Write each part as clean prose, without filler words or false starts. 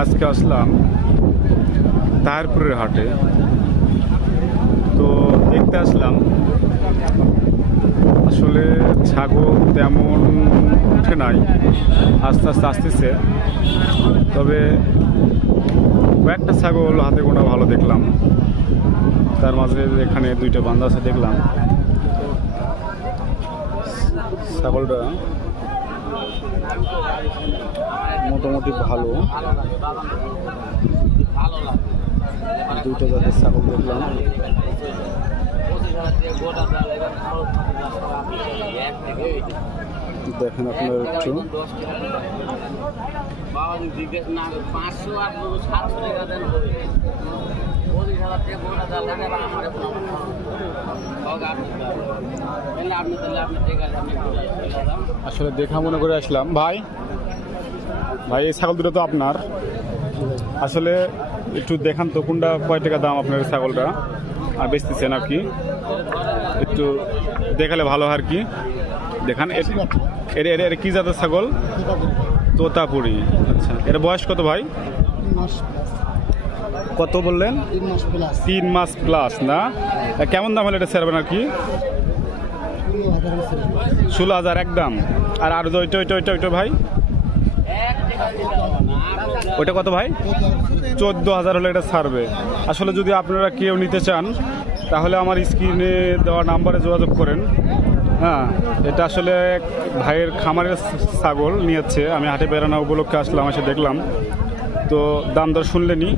আজকে আসলাম তাহিরপুরের হাটে। তো দেখতে আসলাম, আসলে ছাগল তেমন উঠে নাই, আস্তে আস্তে আসতেছে। তবে কয়েকটা ছাগল হাতে গোনা ভালো দেখলাম। তার মাঝে এখানে দুইটা বান্ধা আছে দেখলাম। ছাগলটা মোটামুটি ভালো, দুইটা জাতের ছাগল দেখলাম। দেখেন আপনার একটু আসলে দেখা মনে করে আসলাম। ভাই ভাই এই ছাগল দুটো তো আপনার, আসলে একটু দেখান তো কোনটা কয় টাকা দাম আপনার ছাগলটা আর বেচতেছেন আর কি, একটু দেখালে ভালো হয় আর কি। দেখান এর কি জাতের ছাগল? তোতাপুরি। আচ্ছা, এর বয়স কত ভাই? কত বললেন? 3 মাস প্লাস না? কেমন দাম হলে এটা ছাড়বেন আর কি? 16,000 একদম। আর ওইটা ওইটা ওইটা ওইটা ভাই, ওইটা কত ভাই? 14,000 হলে এটা ছাড়বে। আসলে যদি আপনারা কেউ নিতে চান তাহলে আমার স্ক্রিনে দেওয়া নাম্বারে যোগাযোগ করেন। হ্যাঁ, এটা আসলে ভাইয়ের খামারের ছাগল নিয়েছে। আমি হাটে বেড়ানো উপলক্ষে আসলাম, এসে দেখলাম। তো দাম দর শুনলেনি।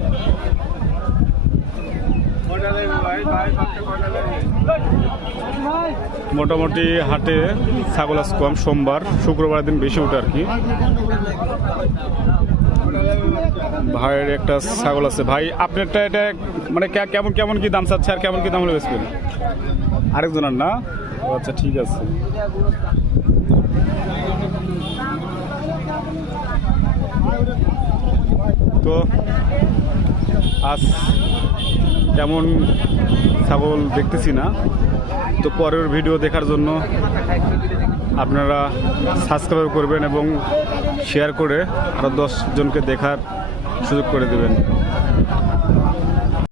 মোটামুটি হাটে ছাগল আজ কম, সোমবার শুক্রবার দিন বেশি উঠে আর কি। ভাইয়ের একটা ছাগল আছে। ভাই আপনারটা এটা মানে কেমন কেমন কি দাম চাচ্ছে আর কেমন কি দাম হলে বেচবেন? আরেকজনের না? আচ্ছা ঠিক আছে। তো আজ তেমন ছাগল দেখতেছি না। তো পরের ভিডিও দেখার জন্য আপনারা সাবস্ক্রাইব করবেন এবং শেয়ার করে আরও 10 জনকে দেখার সুযোগ করে দেবেন।